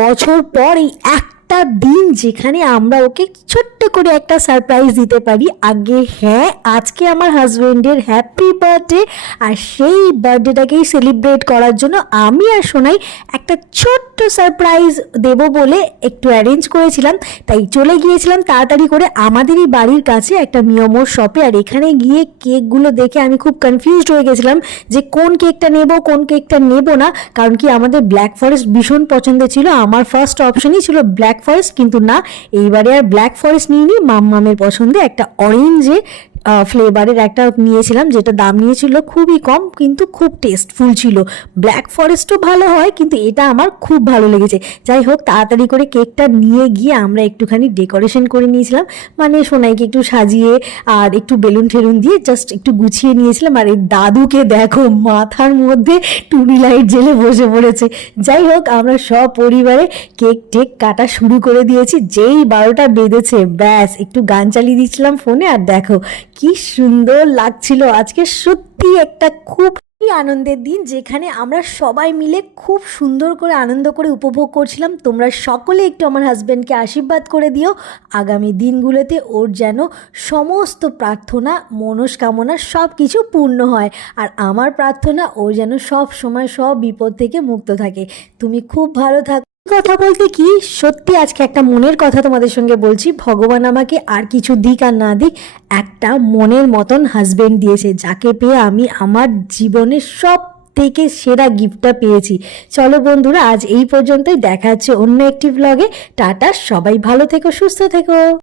বছর পর এই একটা দিন যেখানে আমরা ওকে ছোট্ট করে একটা সারপ্রাইজ দিতে পারি। আগে হ্যাঁ, আজকে আমার হাজবেন্ডের হ্যাপি বার্থডে, আর সেই বার্থডেটাকেই সেলিব্রেট করার জন্য আমি আর সোনাই একটা ছোট্ট সারপ্রাইজ দেব বলে একটু অ্যারেঞ্জ করেছিলাম। তাই চলে গিয়েছিলাম তাড়াতাড়ি করে আমাদেরই বাড়ির কাছে একটা মিয়মোর শপে। আর এখানে গিয়ে কেকগুলো দেখে আমি খুব কনফিউজড হয়ে গেছিলাম যে কোন কেকটা নেব কোন কেকটা নেব না, কারণ কি আমাদের ব্ল্যাক ফরেস্ট ভীষণ পছন্দ ছিল। আমার ফার্স্ট অপশনই ছিল ব্ল্যাক ফরেস্ট, কিন্তু না, এইবারে আর ব্ল্যাক ফরেস্ট নিইনি। মামের পছন্দে একটা অরেঞ্জে ফ্লেভারের একটা নিয়েছিলাম, যেটা দাম নিয়েছিল খুবই কম কিন্তু খুব টেস্টফুল ছিল। ব্ল্যাক ফরেস্টও ভালো হয় কিন্তু এটা আমার খুব ভালো লেগেছে। যাই হোক, তাড়াতাড়ি করে কেকটা নিয়ে গিয়ে আমরা একটুখানি ডেকোরেশন করে নিয়েছিলাম, মানে সোনাইকে একটু সাজিয়ে আর একটু বেলুন ঠেলুন দিয়ে জাস্ট একটু গুছিয়ে নিয়েছিলাম। আর এই দাদুকে দেখো, মাথার মধ্যে টুনি লাইট জেলে বসে পড়েছে। যাই হোক, আমরা সব পরিবারে কেক টেক কাটা শুরু করে দিয়েছি। যেই 12টা বেজেছে, ব্যাস একটু গান চালিয়ে দিয়েছিলাম ফোনে, আর দেখো কি সুন্দর লাগছিল। আজকে সত্যি একটা খুব আনন্দের দিন, যেখানে আমরা সবাই মিলে খুব সুন্দর করে আনন্দ করে উপভোগ করছিলাম। তোমরা সকলে একটু আমার হাজব্যান্ডকে আশীর্বাদ করে দিও, আগামী দিনগুলোতে ওর যেন সমস্ত প্রার্থনা মনস্কামনা সব কিছু পূর্ণ হয়। আর আমার প্রার্থনা ও যেন সব সময় সব বিপদ থেকে মুক্ত থাকে। তুমি খুব ভালো থাকো। কথা বলতে কি, সত্যি আজকে একটা মনের কথা তোমাদের সঙ্গে বলছি। ভগবান আমাকে আর কিছু দিক আর না দিক, একটা মনের মতন হাজবেন্ড দিয়েছে, যাকে পেয়ে আমি আমার জীবনের সব থেকে সেরা গিফটটা পেয়েছি। চলো বন্ধুরা, আজ এই পর্যন্তই। দেখা হচ্ছে অন্য একটি ব্লগে। টাটা, সবাই ভালো থেকো, সুস্থ থেকো।